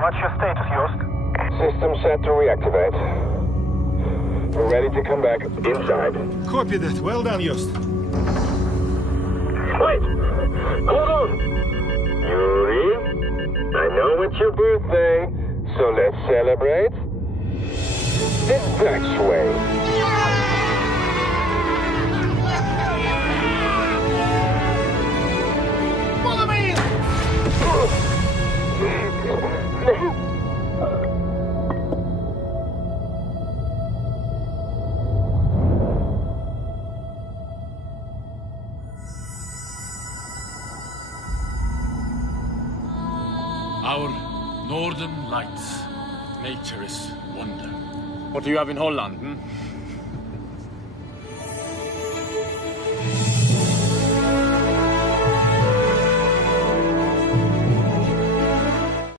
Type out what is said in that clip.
What's your status, Joost? System set to reactivate. We're ready to come back inside. Copy that. Well done, Joost. Wait! Hold on! Yuri, I know it's your birthday, so let's celebrate the Dutch way. Follow me! Our northern lights. Nature is wonder. What do you have in Holland, hmm?